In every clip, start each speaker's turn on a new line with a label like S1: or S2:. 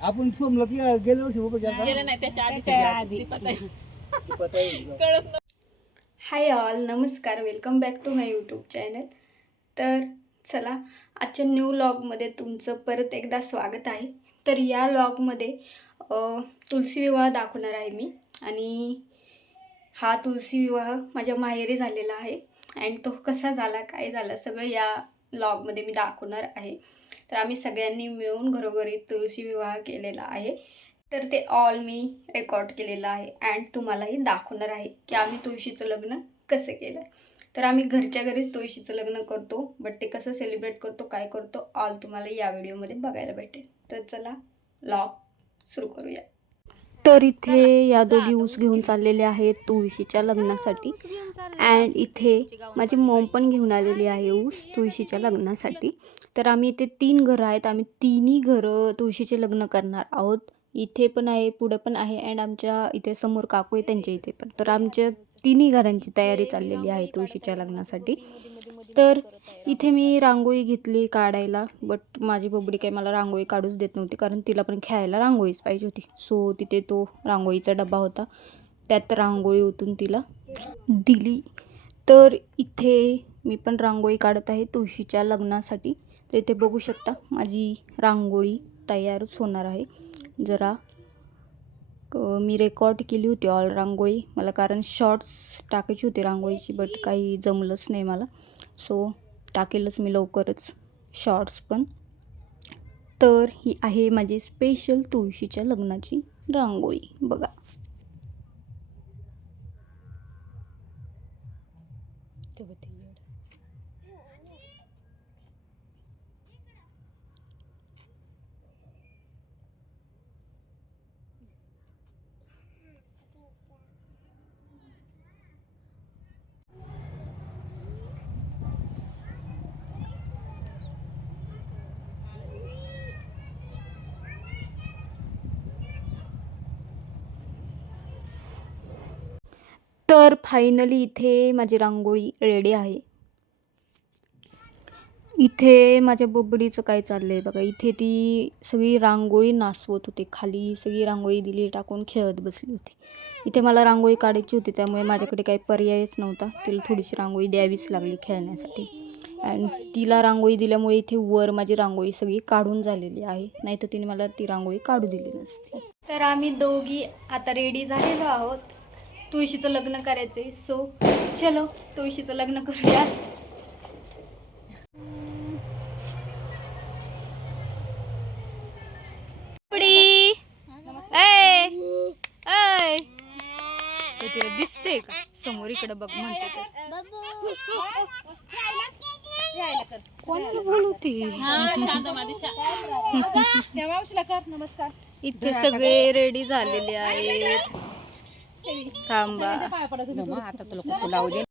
S1: आपण सोमला ती गेल्या वर्षी उभं केलं
S2: गेलं नाही त्याच्या आधी. कळत.
S3: हाय ऑल नमस्कार welcome back to my YouTube channel. तर चला आजच्या न्यू लॉगमध्ये तुमचं परत एकदा स्वागत आहे. तर या लॉगमध्ये तुलसी विवाह दाखवणार आहे मी. आणि हा तुलसी विवाह माझ्या माहेरी झालेला आहे. अँड तो कसा झाला काय झाला सगळं या लॉगमध्ये मी दाखवणार आहे. तर आम्ही सगळ्यांनी मिळून घरोघरी तुळशी विवाह केलेला आहे. तर ते ऑल मी रेकॉर्ड केलेलं आहे अँड तुम्हालाही दाखवणार आहे की आम्ही तुळशीचं लग्न कसं केलं तर आम्ही घरच्या घरीच तुळशीचं लग्न करतो बट ते कसं सेलिब्रेट करतो काय करतो ऑल तुम्हाला या व्हिडिओमध्ये बघायला भेटेल. तर चला लॉग सुरू करूया. तर इथे या दोघी ऊस घेऊन चाललेले आहेत तुळशीच्या लग्नासाठी. अँड इथे माझी मॉम पण घेऊन आलेली आहे ऊस तुळशीच्या लग्नासाठी. तर आम्ही इथे तीन घरं आहेत. आम्ही तिन्ही घरं तुळशीचे लग्न करणार आहोत. इथे पण आहे पुढे पण आहे अँड आमच्या इथे समोर काकू आहे त्यांच्या इथे पण. तर आमच्या तिन्ही घरांची तयारी चाललेली आहे तुळशीच्या लग्नासाठी. तर इथे मी रांगोळी घेतली काढायला बट माझी बबडी काही मला रांगोळी काढूच देत नव्हती कारण तिला पण खेळायला रांगोळीच पाहिजे होती. सो तिथे तो रांगोळीचा डबा होता. त्यात रांगोळी ओतून तिला दिली. तर इथे मी पण रांगोळी काढत आहे तुळशीच्या लग्नासाठी. तर इथे बघू शकता माझी रांगोळी तयारच होणार आहे. जरा मी रेकॉर्ड केली होती ऑल रांगोळी. मला कारण शॉर्ट्स टाकायची होती रांगोळीची बट काही जमलंच नाही मला. सो टाकेलच मी लवकरच शॉर्ट्स पण. तर ही आहे माझी स्पेशल तुळशीच्या लग्नाची रांगोळी. बघा. तर फायनली इथे माझी रांगोळी रेडी आहे. इथे माझ्या बोबडीचं काय चाललं आहे बघा इथे ती सगळी रांगोळी नाचवत होती खाली सगळी रांगोळी दिली टाकून खेळत बसली होती. इथे मला रांगोळी काढायची होती त्यामुळे माझ्याकडे काही पर्यायच नव्हता. तिला थोडीशी रांगोळी द्यावीच लागली खेळण्यासाठी. अँड तिला रांगोळी दिल्यामुळे इथे वर माझी रांगोळी सगळी काढून झालेली आहे. नाहीतर तिने मला ती रांगोळी काढू दिली नसती. तर आम्ही दोघी आता रेडी झालेलो आहोत. तुळशीचं लग्न करायचंय. सो चलो तुळशीचं लग्न करूया. तिला दिसते का? समोर इकडे बघ म्हणते तर कोणाला बोलवती?
S2: हा,
S3: इथे सगळे रेडी झालेले आहेत. थांबा.
S2: आता तुला कुकू लावू दे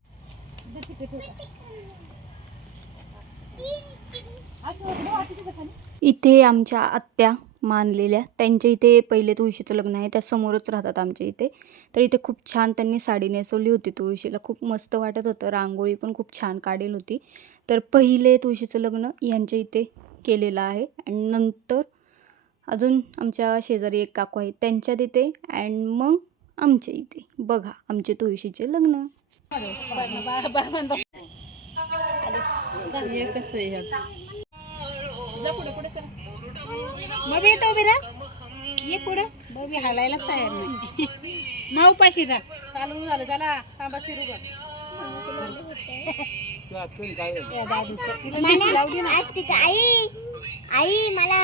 S3: इथे आमच्या आत्या मानलेल्या. त्यांच्या इथे पहिले तुळशीचं लग्न आहे. त्या समोरच राहतात आमच्या इथे. तर इथे खूप छान त्यांनी साडी नेसवली होती तुळशीला. खूप मस्त वाटत होतं. रांगोळी पण खूप छान काढेल होती. तर पहिले तुळशीचं लग्न यांच्या इथे केलेलं आहे. आणि नंतर अजून आमच्या शेजारी एक काकू आहे. त्यांच्यात इथे. अँड मग आमच्या इथे बघा आमचे तुळशीचे लग्न
S2: मग येतो उभी राहा. ये पुढे बबी हालायला तयार नाही नऊ पाशी जा चालू झालं चला थांबा फिरू बर
S4: आई आई मला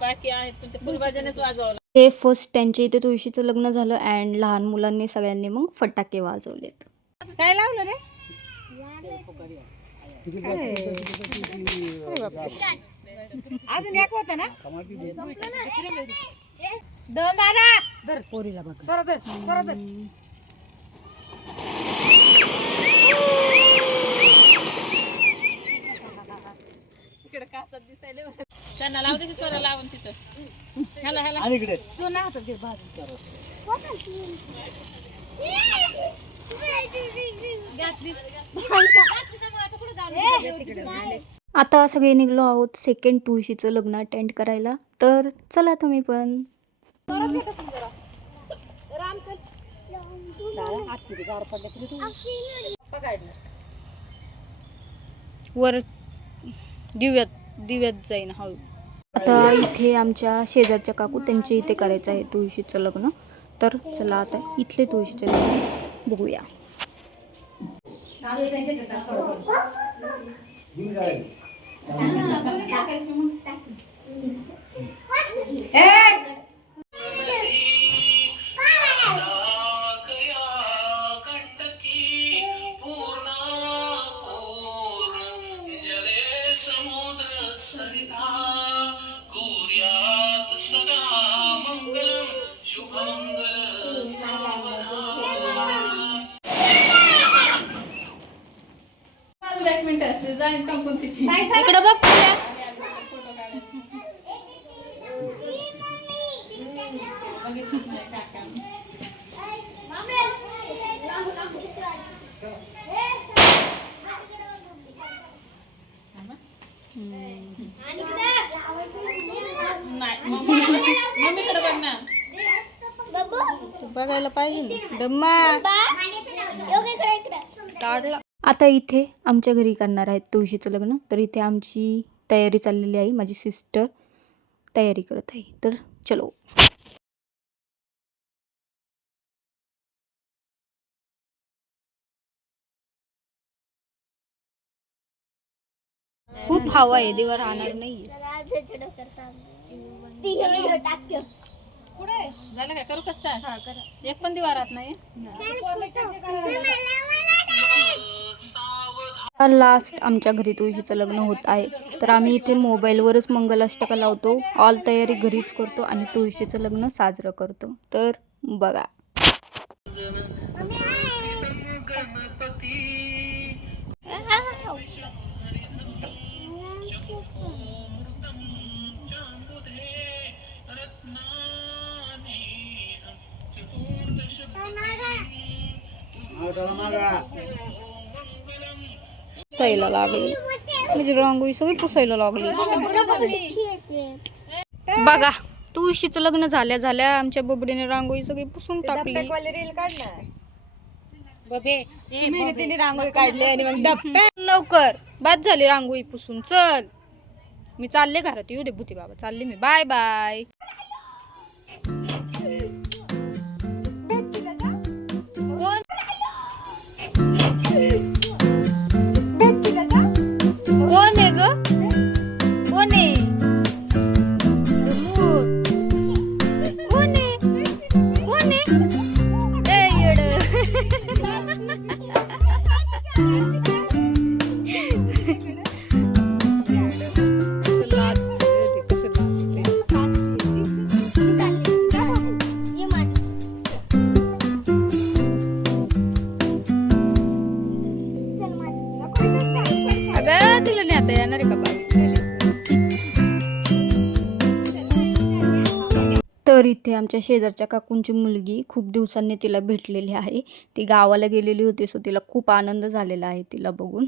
S2: बाकी आहेत पण ते वाजवलं
S3: हे फर्स्ट त्यांच्या इथे तुळशीचं लग्न झालं अँड लहान मुलांनी सगळ्यांनी मग फटाके वाजवलेत.
S2: काय लावलं रे? अजून एक होतं ना? दम दादा. धर पोरीला बघ. सरळ धर सरळ धर. त्यांना लावू दे स्वरा लावून तिथं. ह्याला ह्याला.
S1: आणि इकडे.
S2: तू ना हातात घे भाजी
S3: आता सगळे निघलो आहोत सेकंड तुळशीचं लग्न अटेंड करायला. तर चला तुम्ही पण. वर दिव्यात दिव्यात जाईन हळू. आता इथे आमच्या शेजारच्या काकू त्यांच्या इथे करायचं आहे तुळशीचं लग्न. तर चला आता इथले तुळशीचे लग्न बघूया.
S5: जले
S2: जाईन संपून तिची.
S3: इकडे बघ पूजा.
S2: नाही मम्मीकडे बघ ना
S3: बघायला पाहिजे ना. डम्मा. काढला. आता इथे आमच्या घरी करणार आहेत तुळशीचं लग्न. तर इथे आमची तयारी चाललेली आहे. माझी सिस्टर तयारी करत आहे. तर चलो. खूप हवा आहे. देवा राहणार नाही
S2: पुढे झालं काय? करू कष्ट एक पण दिवा राहत नाही
S3: लास्ट आमच्या घरी तुळशीचं लग्न होत आहे. तर आम्ही इथे मोबाईलवरच मंगलाष्टका लावतो. ऑल तयारी घरीच करतो आणि तुळशीचं लग्न साजरं करतो. तर बघा. पुसायला लागली. म्हणजे रांगोळी सगळी पुसायला लागली. बघा तुळशीचं लग्न झाल्या झाल्या आमच्या बबडीने रांगोळी सगळी पुसून टाकली.
S2: तिने रांगोळी काढली आणि मग
S3: लवकर. बाद झाली रांगोळी पुसून. चल. मी चालले घरात. येऊ दे भूती बाबा चालले मी. बाय बाय तर इथे आमच्या शेजारच्या काकूंची मुलगी खूप दिवसांनी तिला भेटलेली आहे. ती गावाला गेलेली होती सो तिला खूप आनंद झालेला आहे तिला बघून.